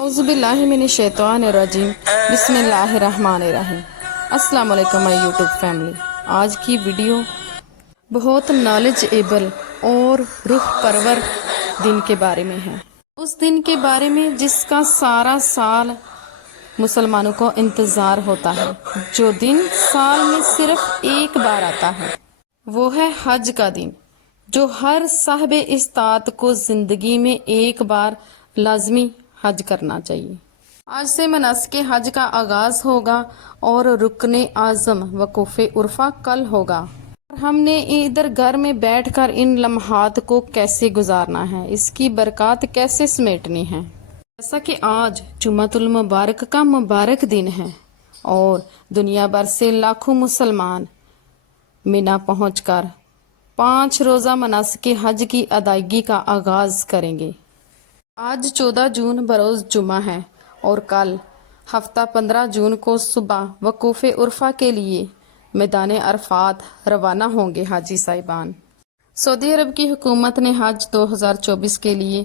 اعوذ باللہ من الشیطان الرجیم بسم اللہ الرحمن الرحیم۔ السلام علیکم مائی یوٹیوب فیملی۔ آج کی ویڈیو بہت نالج ایبل اور روح پرور دن کے بارے میں ہے، اس دن کے بارے میں جس کا سارا سال مسلمانوں کو انتظار ہوتا ہے، جو دن سال میں صرف ایک بار آتا ہے، وہ ہے حج کا دن، جو ہر صاحب استطاعت کو زندگی میں ایک بار لازمی حج کرنا چاہیے۔ آج سے مناسک حج کا آغاز ہوگا اور رکن اعظم وقوف عرفہ کل ہوگا۔ ہم نے ادھر گھر میں بیٹھ کر ان لمحات کو کیسے گزارنا ہے، اس کی برکات کیسے سمیٹنی ہے۔ جیسا کہ آج جمعۃ المبارک کا مبارک دن ہے اور دنیا بھر سے لاکھوں مسلمان مینا پہنچ کر 5 روزہ مناسک حج کی ادائیگی کا آغاز کریں گے۔ آج 14 جون بروز جمعہ ہے اور کل ہفتہ 15 جون کو صبح وقوف عرفہ کے لیے میدان عرفات روانہ ہوں گے حاجی صاحبان۔ سعودی عرب کی حکومت نے حج 2024 کے لیے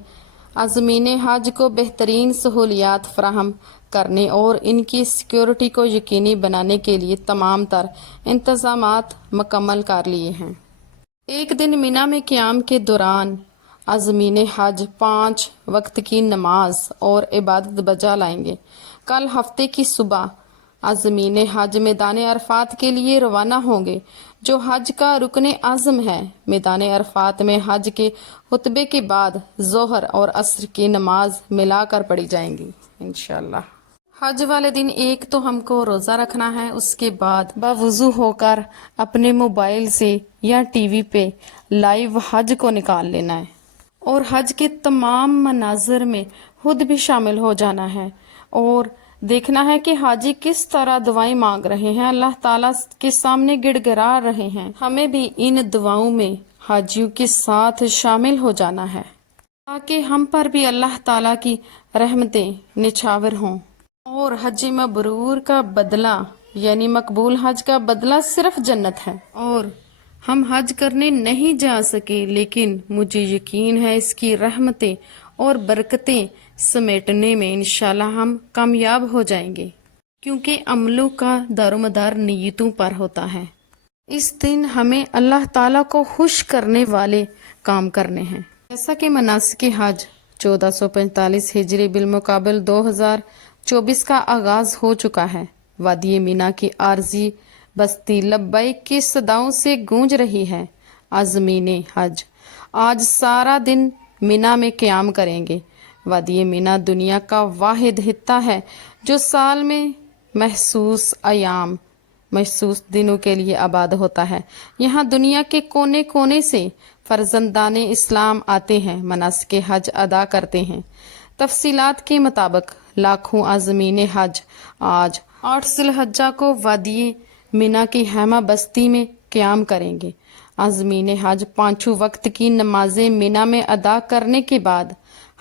عازمین حج کو بہترین سہولیات فراہم کرنے اور ان کی سیکیورٹی کو یقینی بنانے کے لیے تمام تر انتظامات مکمل کر لیے ہیں۔ ایک دن مینا میں قیام کے دوران عازمین حج 5 وقت کی نماز اور عبادت بجا لائیں گے۔ کل ہفتے کی صبح عازمین حج میدان عرفات کے لیے روانہ ہوں گے، جو حج کا رکن اعظم ہے۔ میدان عرفات میں حج کے خطبے کے بعد ظہر اور عصر کی نماز ملا کر پڑھی جائیں گی انشاءاللہ۔ حج والے دن ایک تو ہم کو روزہ رکھنا ہے، اس کے بعد باوضو ہو کر اپنے موبائل سے یا ٹی وی پہ لائیو حج کو نکال لینا ہے اور حج کے تمام مناظر میں خود بھی شامل ہو جانا ہے اور دیکھنا ہے کہ حاجی کس طرح دعائیں مانگ رہے ہیں، اللہ تعالیٰ کے سامنے گڑ گڑا رہے ہیں۔ ہمیں بھی ان دعاؤں میں حاجیوں کے ساتھ شامل ہو جانا ہے تاکہ ہم پر بھی اللہ تعالیٰ کی رحمتیں نچھاور ہوں۔ اور حج مبرور کا بدلہ یعنی مقبول حج کا بدلہ صرف جنت ہے۔ اور ہم حج کرنے نہیں جا سکے، لیکن مجھے یقین ہے اس کی رحمتیں اور برکتیں سمیٹنے میں انشاءاللہ ہم کامیاب ہو جائیں گے، کیونکہ عملوں کا دار و مدار نیتوں پر ہوتا ہے۔ اس دن ہمیں اللہ تعالیٰ کو خوش کرنے والے کام کرنے ہیں، جیسا کہ مناسک حج 1445 ہجری بالمقابل 2024 کا آغاز ہو چکا ہے۔ وادی مینا کی عارضی بستی لبیک کی صداؤں سے گونج رہی ہے۔ عازمین حج آج سارا دن مینا میں قیام کریں گے۔ وادی مینا دنیا کا واحد خطہ ہے جو سال میں محسوس دنوں کے لیے آباد ہوتا ہے۔ یہاں دنیا کے کونے کونے سے فرزندان اسلام آتے ہیں، مناسک حج ادا کرتے ہیں۔ تفصیلات کے مطابق لاکھوں عازمین حج آج 8 ذی الحجہ کو وادی مینا کی خیمہ بستی میں قیام کریں گے۔ عازمین حج 5 وقت کی نمازیں مینا میں ادا کرنے کے بعد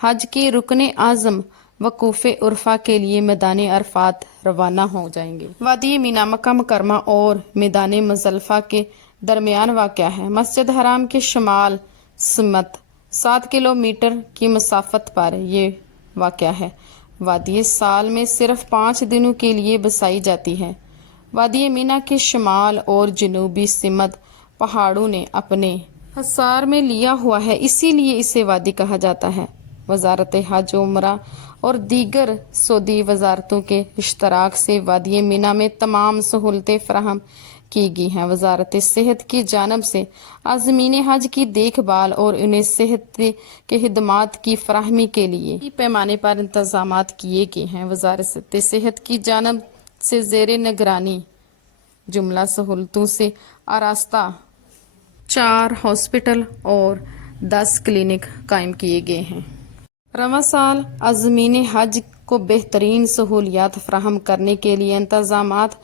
حج کے رکن اعظم وقوف عرفہ کے لیے میدان عرفات روانہ ہو جائیں گے۔ وادی مینا مکہ مکرمہ اور میدان مزدلفہ کے درمیان واقع ہے۔ مسجد حرام کے شمال سمت 7 کلومیٹر کی مسافت پر یہ واقع ہے۔ وادی سال میں صرف 5 دنوں کے لیے بسائی جاتی ہے۔ وادی مینا کے شمال اور جنوبی سمت پہاڑوں نے اپنے حصار میں لیا ہوا ہے، اسی لیے اسے وادی کہا جاتا ہے۔ وزارت حج عمرہ اور دیگر سعودی وزارتوں کے اشتراک سے وادی مینا میں تمام سہولتیں فراہم کی گئی ہیں۔ وزارت صحت کی جانب سے عازمین حج کی دیکھ بھال اور انہیں صحت کے خدمات کی فراہمی کے لیے بڑے پیمانے پر انتظامات کیے گئے ہیں۔ وزارت صحت کی جانب سے زیر نگرانی جملہ سہولتوں سے آراستہ 4 ہاسپٹل اور 10 کلینک قائم کیے گئے ہیں۔ رواں سال عازمین حج کو بہترین سہولیات فراہم کرنے کے لیے انتظامات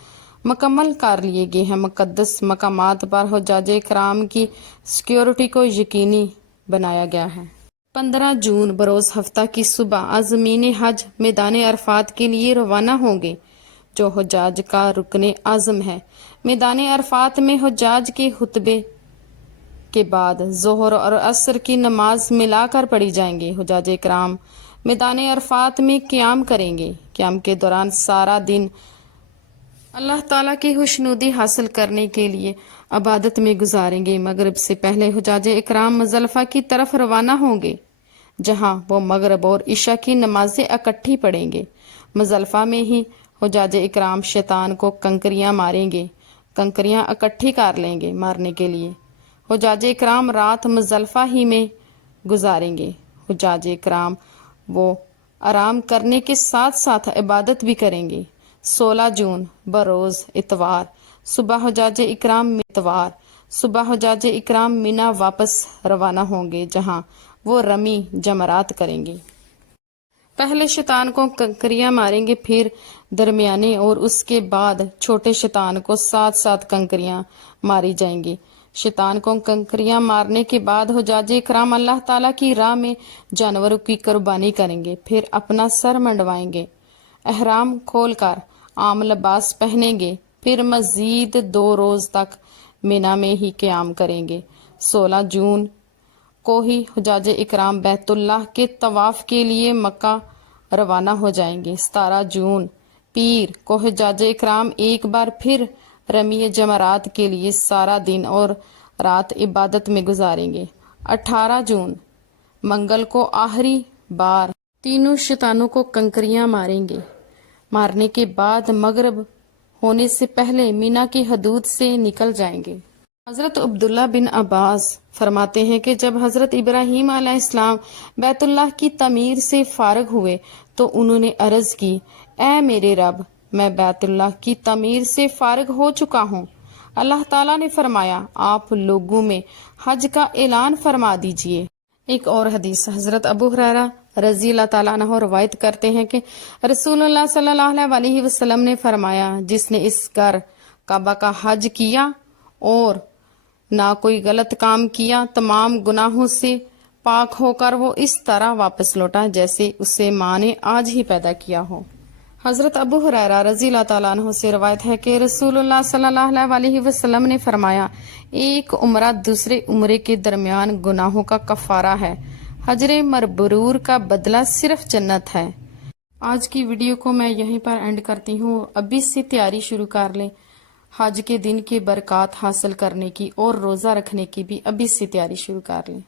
مکمل کر لیے گئے ہیں۔ مقدس مقامات پر حجاج کرام کی سیکیورٹی کو یقینی بنایا گیا ہے۔ 15 جون بروز ہفتہ کی صبح عازمین حج میدان عرفات کے لیے روانہ ہوں گے، جو حجاج کا رکن اعظم ہے۔ میدان عرفات میں حجاج کے خطبے کے بعد ظہر اور عصر کی نماز ملا کر پڑھی جائیں گے۔ حجاج کرام میدان عرفات میں قیام کریں گے۔ قیام کے دوران سارا دن اللہ تعالیٰ کی خوشنودی حاصل کرنے کے لیے عبادت میں گزاریں گے۔ مغرب سے پہلے حجاج اکرام مزدلفہ کی طرف روانہ ہوں گے، جہاں وہ مغرب اور عشاء کی نمازیں اکٹھی پڑھیں گے۔ مزدلفہ میں ہی حجاج اکرام شیطان کو کنکریاں ماریں گے، کنکریاں اکٹھی کر لیں گے مارنے کے لیے۔ حجاج اکرام رات مزدلفہ ہی میں گزاریں گے۔ حجاج اکرام وہ آرام کرنے کے ساتھ ساتھ عبادت بھی کریں گے۔ 16 جون بروز اتوار صبح حجاج اکرام مینا واپس روانہ ہوں گے، جہاں وہ رمی جمرات کریں گے۔ پہلے شیطان کو کنکریاں ماریں گے، پھر درمیانے اور اس کے بعد چھوٹے شیطان کو ساتھ ساتھ کنکریاں ماری جائیں گی۔ شیطان کو کنکریاں مارنے کے بعد حجاج اکرام اللہ تعالیٰ کی راہ میں جانوروں کی قربانی کریں گے، پھر اپنا سر منڈوائیں گے، احرام کھول کر عام لباس پہنیں گے، پھر مزید 2 روز تک مینا میں ہی قیام کریں گے۔ 16 جون کو ہی حجاج اکرام بیت اللہ کے طواف کے لیے مکہ روانہ ہو جائیں گے۔ 17 جون پیر کو حجاج اکرام ایک بار پھر رمی جمرات کے لیے سارا دن اور رات عبادت میں گزاریں گے۔ 18 جون منگل کو آخری بار تینوں شیطانوں کو کنکریاں ماریں گے۔ مارنے کے بعد مغرب ہونے سے پہلے مینا کی حدود سے نکل جائیں گے۔ حضرت عبداللہ بن عباس فرماتے ہیں کہ جب حضرت ابراہیم علیہ السلام بیت اللہ کی تعمیر سے فارغ ہوئے تو انہوں نے عرض کی، اے میرے رب، میں بیت اللہ کی تعمیر سے فارغ ہو چکا ہوں۔ اللہ تعالیٰ نے فرمایا، آپ لوگوں میں حج کا اعلان فرما دیجئے۔ ایک اور حدیث حضرت ابو ہریرہ رضی اللہ تعالیٰ عنہ روایت کرتے ہیں کہ رسول اللہ صلی اللہ علیہ وسلم نے فرمایا، جس نے اس گھر کعبہ کا حج کیا اور نہ کوئی غلط کام کیا، تمام گناہوں سے پاک ہو کر وہ اس طرح واپس لوٹا جیسے اسے ماں نے آج ہی پیدا کیا ہو۔ حضرت ابو ہریرہ رضی اللہ تعالیٰ عنہ سے روایت ہے کہ رسول اللہ صلی اللہ علیہ وسلم نے فرمایا، ایک عمرہ دوسرے عمرے کے درمیان گناہوں کا کفارہ ہے، حجر مبرور کا بدلہ صرف جنت ہے۔ آج کی ویڈیو کو میں یہیں پر اینڈ کرتی ہوں۔ ابھی سے تیاری شروع کر لیں، حج کے دن کی برکات حاصل کرنے کی اور روزہ رکھنے کی بھی ابھی سے تیاری شروع کر لیں۔